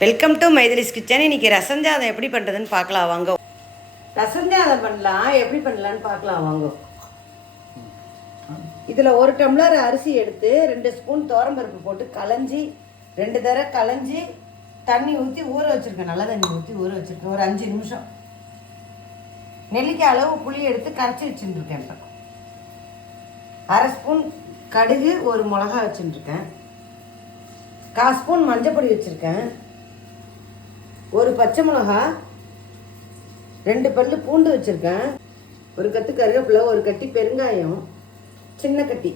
Welcome to மைதிலிஸ் kitchen இன்னைக்கு ரசஞ்சாதம் எப்படி பண்ணுறதுன்னு பார்க்கலாம். வாங்க. ரசஞ்சாதம் பண்ணலாம். எப்படி பண்ணலான்னு பார்க்கலாம். வாங்க. இதில் ஒரு டம்ளர் அரிசி எடுத்து ரெண்டு ஸ்பூன் பருப்பு போட்டு களைஞ்சி ரெண்டு தடவை களைஞ்சி தண்ணி ஊற்றி ஊற வச்சுருக்கேன். நல்ல தண்ணி ஊற்றி ஊற வச்சுருக்கேன். ஒரு அஞ்சு நிமிஷம். நெல்லிக்காய் அளவு புளி எடுத்து கரைச்சி வச்சுட்டுருக்கேன் இப்போ. அரை ஸ்பூன் கடுகு ஒரு மிளகா வச்சுருக்கேன் கால் ஸ்பூன் மஞ்சப்பொடி வச்சுருக்கேன். ஒரு பச்சை மிளகா ரெண்டு பல்லு பூண்டு வச்சுருக்கேன். ஒரு கத்து கருவேப்பிலை ஒரு கட்டி பெருங்காயம் சின்ன கட்டி.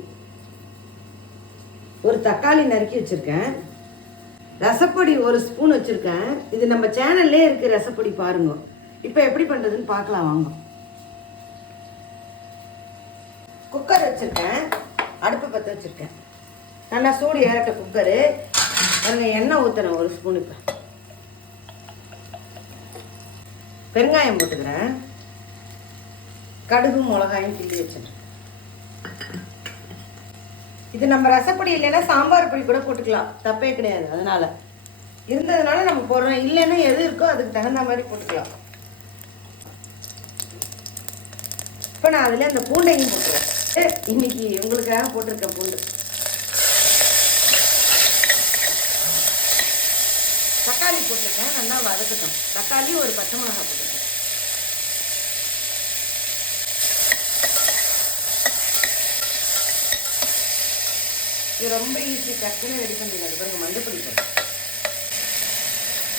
ஒரு தக்காளி நறுக்கி வச்சுருக்கேன். ரசப்பொடி ஒரு ஸ்பூன் வச்சுருக்கேன். இது நம்ம சேனல்லே இருக்குது ரசப்பொடி பாருங்க. இப்போ எப்படி பண்ணுறதுன்னு பார்க்கலாம் வாங்க. குக்கர் வச்சுருக்கேன். அடுப்பு பற்ற வச்சுருக்கேன். நல்லா சூடு ஏறட்ட குக்கரு. அதில் எண்ணெய் ஊற்றுறேன் ஒரு ஸ்பூனுக்கு இப்போ பெருங்காயம் போட்டுக்கிறேன். கடுகு மிளகாயும் கிள்ளி வச்சிடுறேன். இது நம்ம ரசப்பொடி இல்லைன்னா சாம்பார் பொடி கூட போட்டுக்கலாம். தப்பே கிடையாது அதனால. இருந்ததுனால நம்ம போடுறோம். இல்லைன்னா எது இருக்கோ அதுக்கு தகுந்த மாதிரி போட்டுக்கலாம். இப்போ நான் அதில் அந்த பூண்டையும் போட்டுருவேன் இன்னைக்கு உங்களுக்காக போட்டிருக்கேன் பூண்டு. தக்காளி போட்டிருக்கேன். நல்லா வதக்கட்டும். தக்காளி ஒரு பச்சை மிளகாய் போட்டிருக்கேன். இது ரொம்ப ஈஸி டக்குன்னு ரெடி பண்ணிடலாம் பாருங்க மஞ்சள் பொடி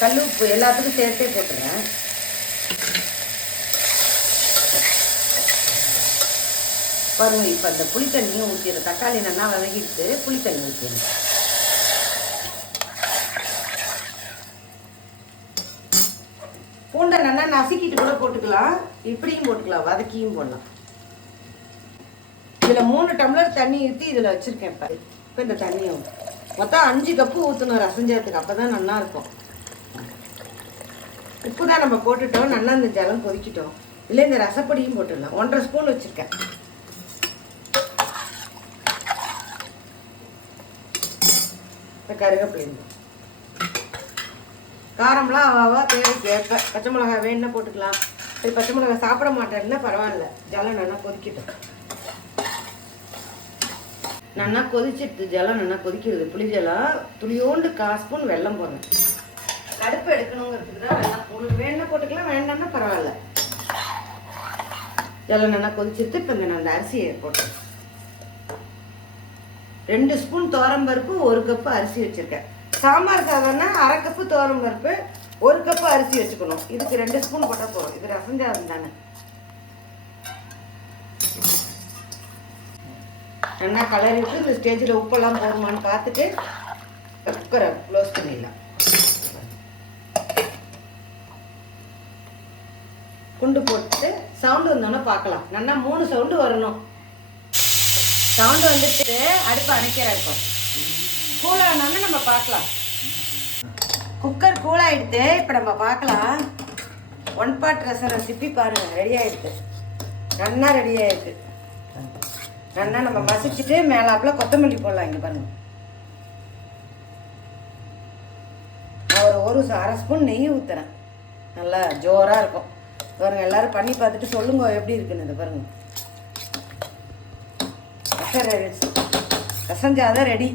கல் உப்பு எல்லாத்துக்கும் சேர்த்தே போட்டுறேன் பாருங்க இப்போ அந்த புளித்தண்ணியும் ஊற்றிடுறேன் தக்காளி நல்லா வதக்கிட்டு புளித்தண்ணி ஊற்றிடுறேன் வேணா நசுக்கிட்டு கூட போட்டுக்கலாம். இப்படியும் போட்டுக்கலாம் வதக்கியும் போடலாம். இதில் மூணு டம்ளர் தண்ணி ஊற்றி இதில் வச்சுருக்கேன் இப்போ இப்போ இந்த தண்ணியை மொத்தம் அஞ்சு கப்பு ஊற்றணும் ரசஞ்சத்துக்கு அப்போ தான் நல்லாயிருக்கும் உப்பு தான் நம்ம போட்டுட்டோம். நல்லா இந்த ஜலம் கொதிக்கிட்டோம். இல்லை இந்த ரசப்பொடியும் போட்டுடலாம். ஒன்றரை ஸ்பூன் வச்சுருக்கேன். இந்த கருவேப்பிலையும் காரம்லாம் அவாவா தேவை கேட்பேன் பச்சை மிளகா வேணும்னா போட்டுக்கலாம். சரி பச்சை மிளகா சாப்பிட மாட்டேன்னா பரவாயில்ல. ஜலம் நல்லா கொதிக்கட்டும். நல்லா கொதிச்சிட்டு ஜலம் நல்லா கொதிக்கிறது. புளி ஜலம் துளியோண்டு கால் ஸ்பூன் வெல்லம் போடணும். கடுப்பு எடுக்கணுங்கிறதுக்கு தான் வெல்லம் உங்களுக்கு வேணும்னா போட்டுக்கலாம் வேண்டாம்னா பரவாயில்ல. ஜலம் நல்லா கொதிச்சிட்டு இப்போ நான் அந்த அரிசியை போட்டேன் ரெண்டு ஸ்பூன் பருப்பு ஒரு கப்பு அரிசி வச்சுருக்கேன். சாம்பார் சாதம்னா அரை கப்பு பருப்பு ஒரு கப்பு அரிசி வச்சுக்கணும். இதுக்கு ரெண்டு ஸ்பூன் போட்டால் போதும். இது ரசம் சாதம் தானே. நல்லா கலரி விட்டு இந்த ஸ்டேஜில் உப்பெல்லாம் போடுமான்னு பார்த்துட்டு குக்கரை க்ளோஸ் பண்ணிடலாம். குண்டு போட்டு சவுண்டு வந்தோன்னே பார்க்கலாம். நல்லா மூணு சவுண்டு வரணும். சவுண்டு வந்துட்டு அடுப்பு அணைக்கிற இருக்கும் கூலானோன்னு நம்ம பார்க்கலாம். குக்கர் கூலாயிடுத்து இப்போ நம்ம பார்க்கலாம். ஒன் பாட் ரசம் ரெசிபி பாருங்க ரெடி ஆயிடுது நல்லா ரெடி ஆயிடுது நல்லா நம்ம மசிச்சுட்டு மேலாப்பில் கொத்தமல்லி போடலாம் இங்கே பாருங்க. நான் ஒரு ஒரு அரை ஸ்பூன் நெய் ஊற்றுறேன் நல்லா ஜோராக இருக்கும். பாருங்கள் எல்லாரும் பண்ணி பார்த்துட்டு சொல்லுங்க எப்படி இருக்குன்னு இது பாருங்கள் ரசம் ரெடி ரசஞ்சாதான் ரெடி